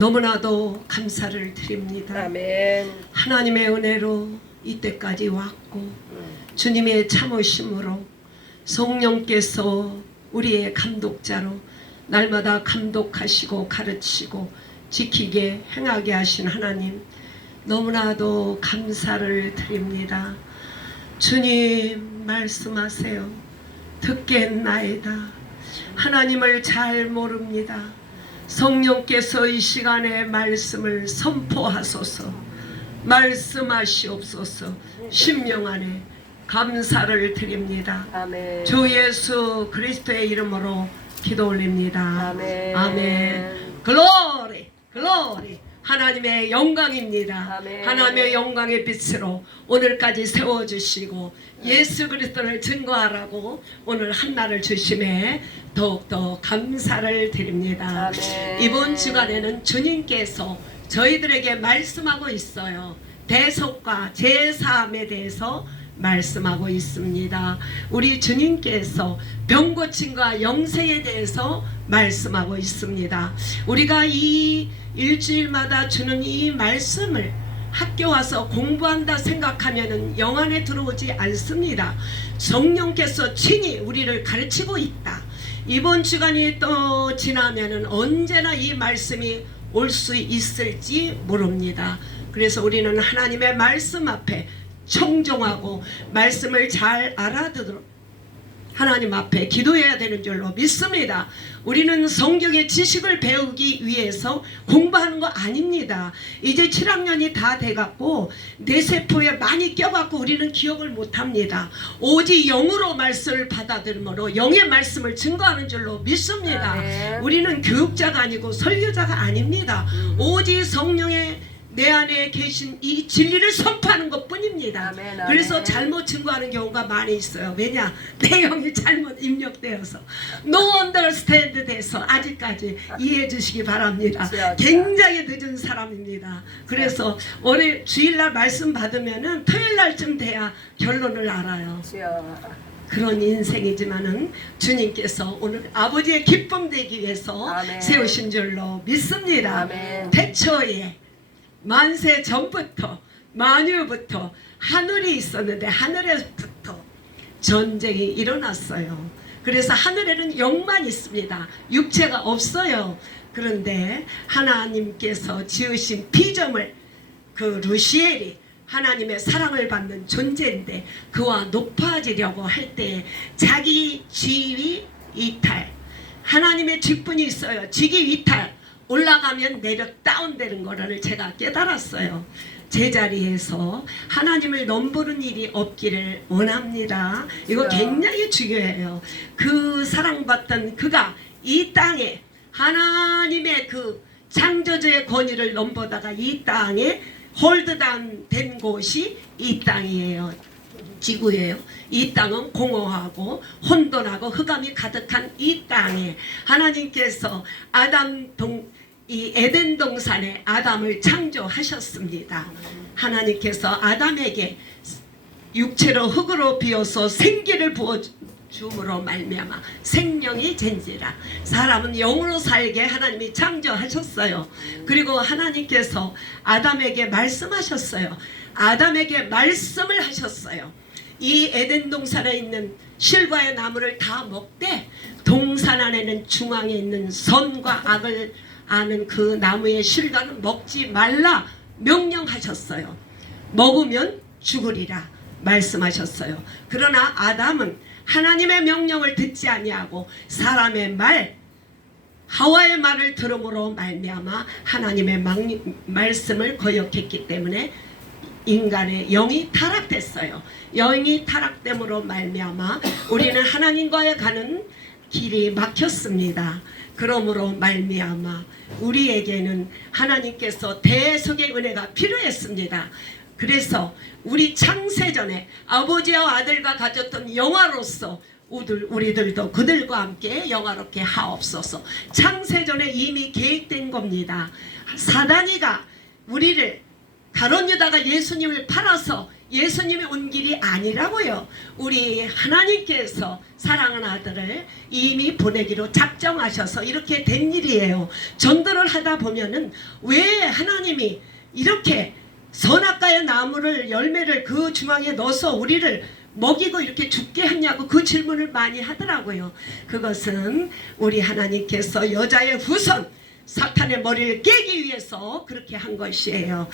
너무나도 감사를 드립니다. 아멘. 하나님의 은혜로 이때까지 왔고 주님의 참으심으로 성령께서 우리의 감독자로 날마다 감독하시고 가르치고 지키게 행하게 하신 하나님, 너무나도 감사를 드립니다. 주님 말씀하세요. 듣겠나이다. 하나님을 잘 모릅니다. 성령께서 이 시간에 말씀을 선포하소서. 말씀하시옵소서. 심령 안에 감사를 드립니다. 아멘. 주 예수 그리스도의 이름으로 기도 올립니다. 아멘. 아멘. 글로리 글로리. 하나님의 영광입니다. 아멘. 하나님의 영광의 빛으로 오늘까지 세워주시고 예수 그리스도를 증거하라고 오늘 한날을 주심에 더욱더 감사를 드립니다. 아멘. 이번 주간에는 주님께서 저희들에게 말씀하고 있어요. 대속과 제사함에 대해서 말씀하고 있습니다. 우리 주님께서 병고침과 영생에 대해서 말씀하고 있습니다. 우리가 이 일주일마다 주는 이 말씀을 학교 와서 공부한다 생각하면 영 안에 들어오지 않습니다. 성령께서 친히 우리를 가르치고 있다. 이번 주간이 또 지나면 언제나 이 말씀이 올 수 있을지 모릅니다. 그래서 우리는 하나님의 말씀 앞에 청종하고 말씀을 잘 알아듣도록 하나님 앞에 기도해야 되는 줄로 믿습니다. 우리는 성경의 지식을 배우기 위해서 공부하는 거 아닙니다. 이제 7학년이 다 돼갖고 뇌세포에 많이 껴갖고 우리는 기억을 못합니다. 오직 영으로 말씀을 받아들므로 영의 말씀을 증거하는 줄로 믿습니다. 아멘. 우리는 교육자가 아니고 설교자가 아닙니다. 오직 성령의 내 안에 계신 이 진리를 선포하는 것뿐입니다. 아멘, 아멘. 그래서 잘못 증거하는 경우가 많이 있어요. 왜냐? 내용이 잘못 입력되어서 no understand 돼서 아직까지 이해해 주시기 바랍니다. 굉장히 늦은 사람입니다. 그래서 올해 주일날 말씀 받으면은 토요일날쯤 돼야 결론을 알아요. 그런 인생이지만은 주님께서 오늘 아버지의 기쁨 되기 위해서 아멘. 세우신 줄로 믿습니다. 아멘. 태초에 만세 전부터 만유부터 하늘이 있었는데 하늘에부터 전쟁이 일어났어요. 그래서 하늘에는 영만 있습니다. 육체가 없어요. 그런데 하나님께서 지으신 피조물 그 루시엘이 하나님의 사랑을 받는 존재인데 그와 높아지려고 할 때 자기 지위 이탈, 하나님의 직분이 있어요. 직위 이탈, 올라가면 내려 다운되는 거를 제가 깨달았어요. 제자리에서 하나님을 넘보는 일이 없기를 원합니다. 이거 굉장히 중요해요. 그 사랑받던 그가 이 땅에 하나님의 그 창조주의 권위를 넘보다가 이 땅에 홀드다운 된 곳이 이 땅이에요. 지구예요. 이 땅은 공허하고 혼돈하고 흑암이 가득한 이 땅에 하나님께서 이 에덴 동산에 아담을 창조하셨습니다. 하나님께서 아담에게 육체로 흙으로 비어서 생기를 부어줌으로 말미암아 생명이 젠지라. 사람은 영으로 살게 하나님이 창조하셨어요. 그리고 하나님께서 아담에게 말씀하셨어요. 아담에게 말씀을 하셨어요. 이 에덴 동산에 있는 실과의 나무를 다 먹되 동산 안에는 중앙에 있는 선과 악을 아는 그 나무의 실과는 먹지 말라 명령하셨어요. 먹으면 죽으리라 말씀하셨어요. 그러나 아담은 하나님의 명령을 듣지 아니하고 사람의 말, 하와의 말을 들음으로 말미암아 하나님의 말씀을 거역했기 때문에 인간의 영이 타락됐어요. 영이 타락됨으로 말미암아 우리는 하나님과의 가는 길이 막혔습니다. 그러므로 말미암아 우리에게는 하나님께서 대속의 은혜가 필요했습니다. 그래서 우리 창세전에 아버지와 아들과 가졌던 영화로서 우리들도 그들과 함께 영화롭게 하옵소서. 창세전에 이미 계획된 겁니다. 사단이가 우리를 가룟 유다가 예수님을 팔아서 예수님이 온 길이 아니라고요. 우리 하나님께서 사랑하는 아들을 이미 보내기로 작정하셔서 이렇게 된 일이에요. 전도를 하다 보면은 왜 하나님이 이렇게 선악과의 나무를 열매를 그 주망에 넣어서 우리를 먹이고 이렇게 죽게 했냐고 그 질문을 많이 하더라고요. 그것은 우리 하나님께서 여자의 후손 사탄의 머리를 깨기 위해서 그렇게 한 것이에요.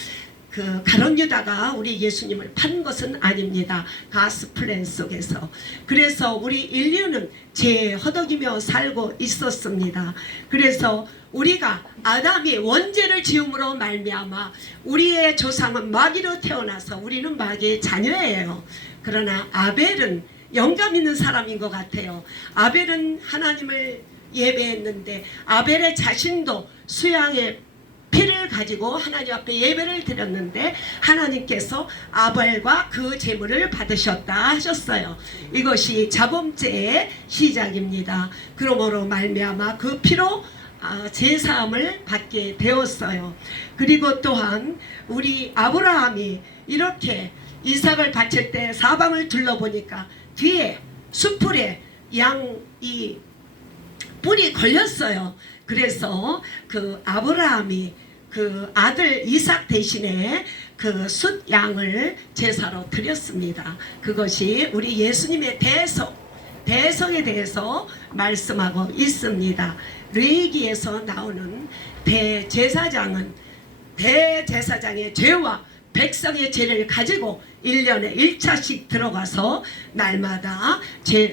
그 가룟 유다가 우리 예수님을 판 것은 아닙니다. 가스 플랜 속에서. 그래서 우리 인류는 죄에 허덕이며 살고 있었습니다. 그래서 우리가 아담이 원죄를 지음으로 말미암아 우리의 조상은 마귀로 태어나서 우리는 마귀의 자녀예요. 그러나 아벨은 영감 있는 사람인 것 같아요. 아벨은 하나님을 예배했는데 아벨의 자신도 수양의 피를 가지고 하나님 앞에 예배를 드렸는데 하나님께서 아벨과 그 제물을 받으셨다 하셨어요. 이것이 자범죄의 시작입니다. 그러므로 말미암아 그 피로 제사함을 받게 되었어요. 그리고 또한 우리 아브라함이 이렇게 이삭을 바칠 때 사방을 둘러보니까 뒤에 숯불에 양이 뿔이 걸렸어요. 그래서 그 아브라함이 그 아들 이삭 대신에 그 숫 양을 제사로 드렸습니다. 그것이 우리 예수님의 대성에 대해서 말씀하고 있습니다. 레위기에서 나오는 대제사장은 대제사장의 죄와 백성의 죄를 가지고 1년에 1차씩 들어가서 날마다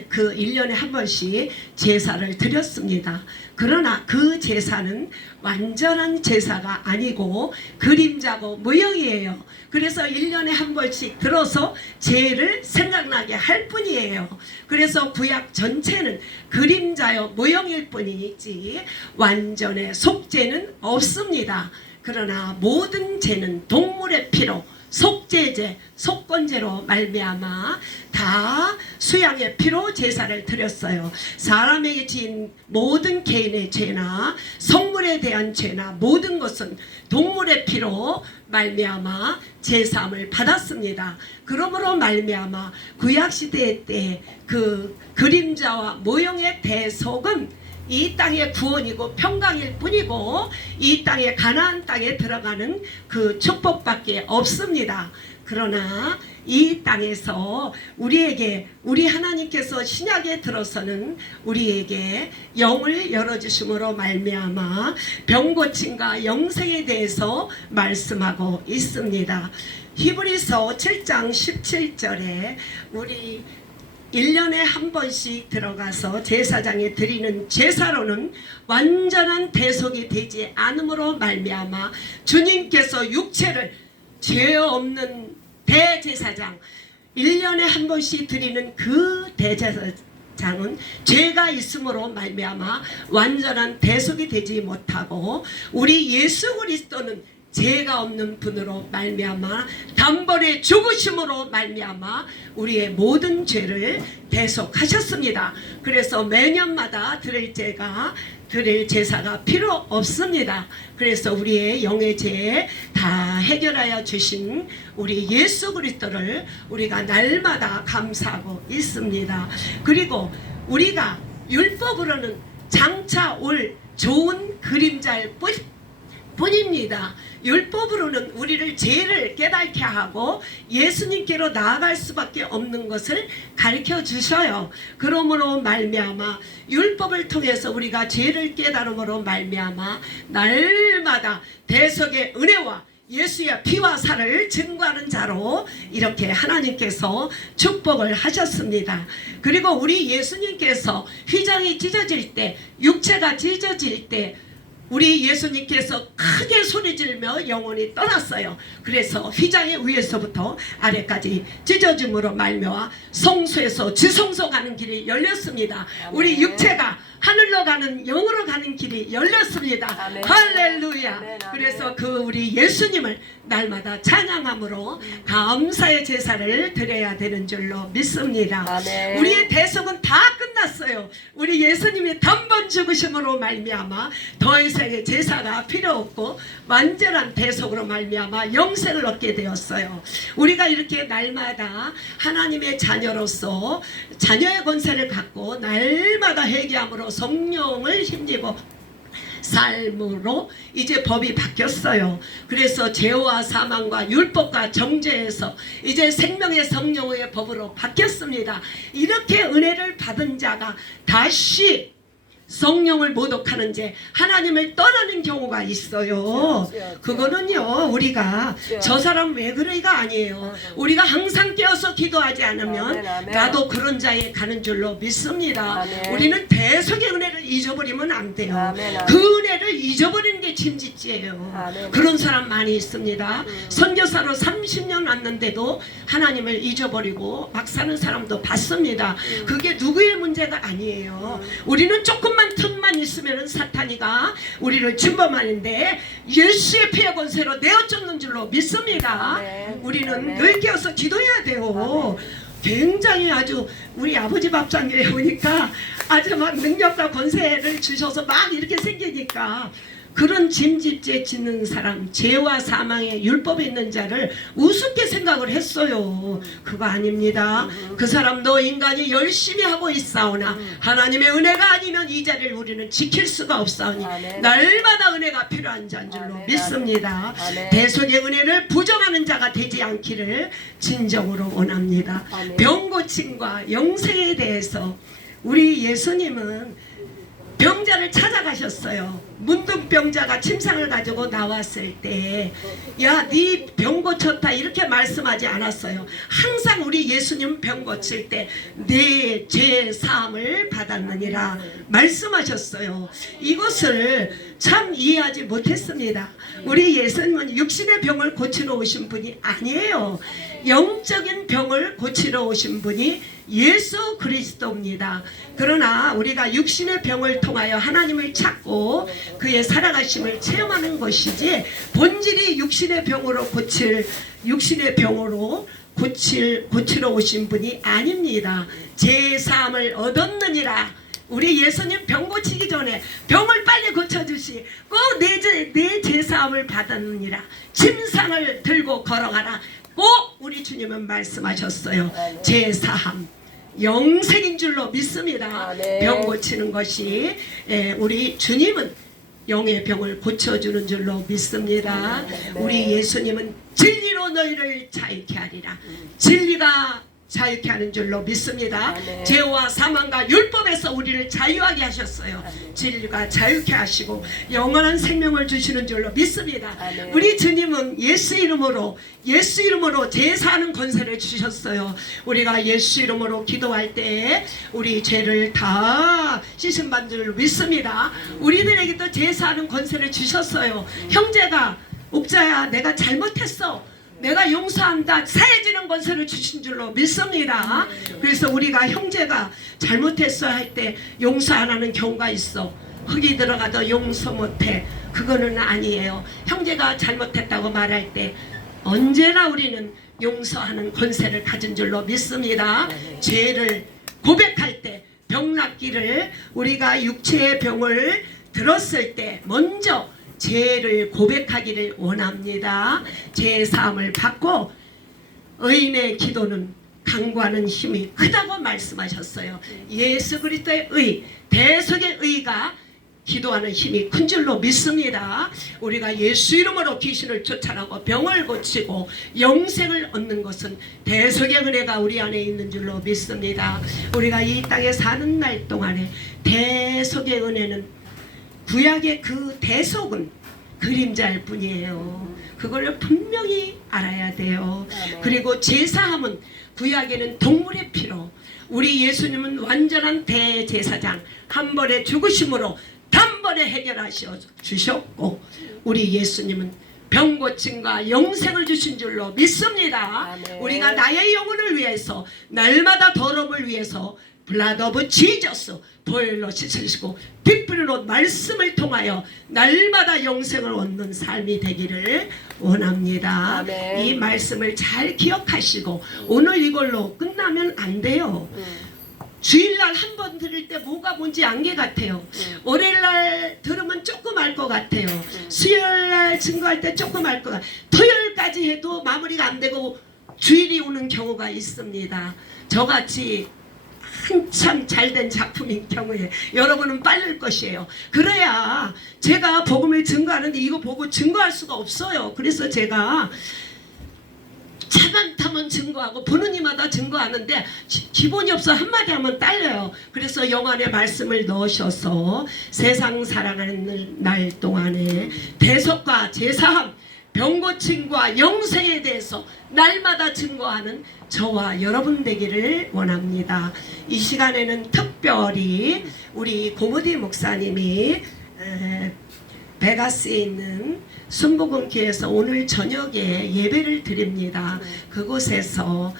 그 1년에 한 번씩 제사를 드렸습니다. 그러나 그 제사는 완전한 제사가 아니고 그림자고 모형이에요. 그래서 1년에 한 번씩 들어서 죄를 생각나게 할 뿐이에요. 그래서 구약 전체는 그림자요 모형일 뿐이지 완전의 속죄는 없습니다. 그러나 모든 죄는 동물의 피로 속죄제, 속건제로 말미암아 다 수양의 피로 제사를 드렸어요. 사람에게 지은 모든 개인의 죄나 성물에 대한 죄나 모든 것은 동물의 피로 말미암아 제사함을 받았습니다. 그러므로 말미암아 구약시대 때 그 그림자와 모형의 대속은 이 땅의 구원이고 평강일 뿐이고 이 땅의 가나안 땅에 들어가는 그 축복밖에 없습니다. 그러나 이 땅에서 우리에게 우리 하나님께서 신약에 들어서는 우리에게 영을 열어주심으로 말미암아 병고침과 영생에 대해서 말씀하고 있습니다. 히브리서 7장 17절에 우리 1년에 한 번씩 들어가서 제사장에 드리는 제사로는 완전한 대속이 되지 않음으로 말미암아 주님께서 육체를 죄 없는 대제사장 1년에 한 번씩 드리는 그 대제사장은 죄가 있음으로 말미암아 완전한 대속이 되지 못하고 우리 예수 그리스도는 죄가 없는 분으로 말미암아 단번에 죽으심으로 말미암아 우리의 모든 죄를 대속하셨습니다. 그래서 매년마다 드릴 제사가 필요 없습니다. 그래서 우리의 영의 죄 다 해결하여 주신 우리 예수 그리스도를 우리가 날마다 감사하고 있습니다. 그리고 우리가 율법으로는 장차 올 좋은 그림자일 뿐입니다. 율법으로는 우리를 죄를 깨닫게 하고 예수님께로 나아갈 수밖에 없는 것을 가르쳐 주셔요. 그러므로 말미암아 율법을 통해서 우리가 죄를 깨달음으로 말미암아 날마다 대속의 은혜와 예수의 피와 살을 증거하는 자로 이렇게 하나님께서 축복을 하셨습니다. 그리고 우리 예수님께서 휘장이 찢어질 때 육체가 찢어질 때 우리 예수님께서 크게 소리지르며 영혼이 떠났어요. 그래서 휘장의 위에서부터 아래까지 찢어짐으로 말미암아 성소에서 지성소 가는 길이 열렸습니다. 우리 육체가 하늘로 가는 영으로 가는 길이 열렸습니다. 아멘. 할렐루야. 아멘, 아멘. 그래서 그 우리 예수님을 날마다 찬양함으로 감사의 제사를 드려야 되는 줄로 믿습니다. 아멘. 우리의 대속은 다 끝났어요. 우리 예수님이 단번 죽으심으로 말미암아 더 이상의 제사가 필요 얻고 완전한 대속으로 말미암아 영생을 얻게 되었어요. 우리가 이렇게 날마다 하나님의 자녀로서 자녀의 권세를 갖고 날마다 회개함으로 성령을 힘입어 삶으로 이제 법이 바뀌었어요. 그래서 죄와 사망과 율법과 정죄에서 이제 생명의 성령의 법으로 바뀌었습니다. 이렇게 은혜를 받은 자가 다시 성령을 모독하는 죄, 하나님을 떠나는 경우가 있어요. 그거는요, 우리가 저 사람 왜 그래가 아니에요. 우리가 항상 깨어서 기도하지 않으면 나도 그런 자에 가는 줄로 믿습니다. 우리는 대속의 은혜를 잊어버리면 안 돼요. 그 은혜를 잊어버리는 게 짐짓지예요. 그런 사람 많이 있습니다. 선교사로 30년 왔는데도 하나님을 잊어버리고 막 사는 사람도 봤습니다. 그게 누구의 문제가 아니에요. 우리는 조금만 틈만 있으면 사탄이가 우리를 침범하는데 예수의 피의 권세로 내어쫓는 줄로 믿습니다. 우리는 늘 깨어서 기도해야 돼요. 굉장히 아주 우리 아버지 밥상에 오니까 아주 막 능력과 권세를 주셔서 막 이렇게 생기니까 그런 짐짓죄 짓는 사람, 죄와 사망의 율법에 있는 자를 우습게 생각을 했어요. 그거 아닙니다. 그 사람도 인간이 열심히 하고 있사오나 하나님의 은혜가 아니면 이 자리를 우리는 지킬 수가 없사오니 날마다 은혜가 필요한 자인 줄로 믿습니다. 대속의 은혜를 부정하는 자가 되지 않기를 진정으로 원합니다. 병 고침과 영생에 대해서 우리 예수님은 병자를 찾아가셨어요. 문둥병자가 침상을 가지고 나왔을 때 야, 네 병 고쳤다 이렇게 말씀하지 않았어요. 항상 우리 예수님 병 고칠 때 내 죄 사함을 받았느니라 말씀하셨어요. 이것을 참 이해하지 못했습니다. 우리 예수님은 육신의 병을 고치러 오신 분이 아니에요. 영적인 병을 고치러 오신 분이 예수 그리스도입니다. 그러나 우리가 육신의 병을 통하여 하나님을 찾고 그의 살아가심을 체험하는 것이지 본질이 육신의 병으로 고치러 오신 분이 아닙니다. 제 사함을 얻었느니라. 우리 예수님 병 고치기 전에 병을 빨리 고쳐주시 꼭 내 제사함을 받았느니라. 침상을 들고 걸어가라. 꼭 우리 주님은 말씀하셨어요. 제사함 영생인 줄로 믿습니다. 병 고치는 것이 우리 주님은 영의 병을 고쳐주는 줄로 믿습니다. 우리 예수님은 진리로 너희를 자유케 하리라. 진리가 자유케 하는 줄로 믿습니다. 죄와 사망과 율법에서 우리를 자유하게 하셨어요. 진리가 자유케 하시고 영원한 생명을 주시는 줄로 믿습니다. 우리 주님은 예수 이름으로 제사하는 권세를 주셨어요. 우리가 예수 이름으로 기도할 때 우리 죄를 다 씻음받는 줄로 믿습니다. 우리들에게도 제사하는 권세를 주셨어요. 형제가 옥자야 내가 잘못했어. 내가 용서한다. 사해지는 권세를 주신 줄로 믿습니다. 그래서 우리가 형제가 잘못했어 할 때 용서 안 하는 경우가 있어. 흙이 들어가도 용서 못해. 그거는 아니에요. 형제가 잘못했다고 말할 때 언제나 우리는 용서하는 권세를 가진 줄로 믿습니다. 죄를 고백할 때 병 낫기를 우리가 육체의 병을 들었을 때 먼저 죄를 고백하기를 원합니다. 죄 사함을 받고 의인의 기도는 강구하는 힘이 크다고 말씀하셨어요. 예수 그리스도의 의, 대속의 의가 기도하는 힘이 큰 줄로 믿습니다. 우리가 예수 이름으로 귀신을 쫓아내고 병을 고치고 영생을 얻는 것은 대속의 은혜가 우리 안에 있는 줄로 믿습니다. 우리가 이 땅에 사는 날 동안에 대속의 은혜는 구약의 그 대속은 그림자일 뿐이에요. 그걸 분명히 알아야 돼요. 그리고 제사함은 구약에는 동물의 피로, 우리 예수님은 완전한 대제사장, 한 번의 죽으심으로 단번에 해결하셔 주셨고 우리 예수님은 병 고침과 영생을 주신 줄로 믿습니다. 우리가 나의 영혼을 위해서 날마다 더러움을 위해서 블라드 오브 지저스 보혈로 씻으시고 빗불로 말씀을 통하여 날마다 영생을 얻는 삶이 되기를 원합니다. 아멘. 이 말씀을 잘 기억하시고 오늘 이걸로 끝나면 안 돼요. 주일날 한 번 들을 때 뭐가 뭔지 안개 같아요. 월요일날 들으면 조금 알 것 같아요. 수요일날 증거할 때 조금 알 것 같아요. 토요일까지 해도 마무리가 안 되고 주일이 오는 경우가 있습니다. 저같이 한참 잘된 작품인 경우에 여러분은 빠를 것이에요. 그래야 제가 복음을 증거하는데 이거 보고 증거할 수가 없어요. 그래서 제가 차만 타면 증거하고 보는 이마다 증거하는데 기본이 없어 한마디 하면 딸려요. 그래서 영안에 말씀을 넣으셔서 세상 살아가는 날 동안에 대속과 제사함 병고침과 영생에 대해서 날마다 증거하는 저와 여러분 되기를 원합니다. 이 시간에는 특별히 우리 고모디 목사님이 베가스에 있는 순복음교회에서 오늘 저녁에 예배를 드립니다. 그곳에서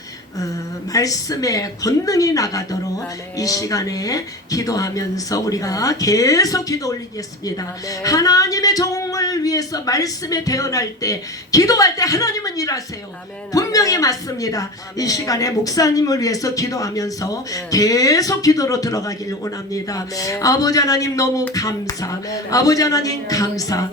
말씀의 권능이 나가도록 이 시간에 기도하면서 우리가 계속 기도 올리겠습니다. 하나님의 종을 위해서 말씀에 대언할 때 기도할 때 하나님은 일하세요. 분명히 맞습니다. 이 시간에 목사님을 위해서 기도하면서 계속 기도로 들어가기를 원합니다. 아버지 하나님 너무 감사. 아버지 하나님 감사.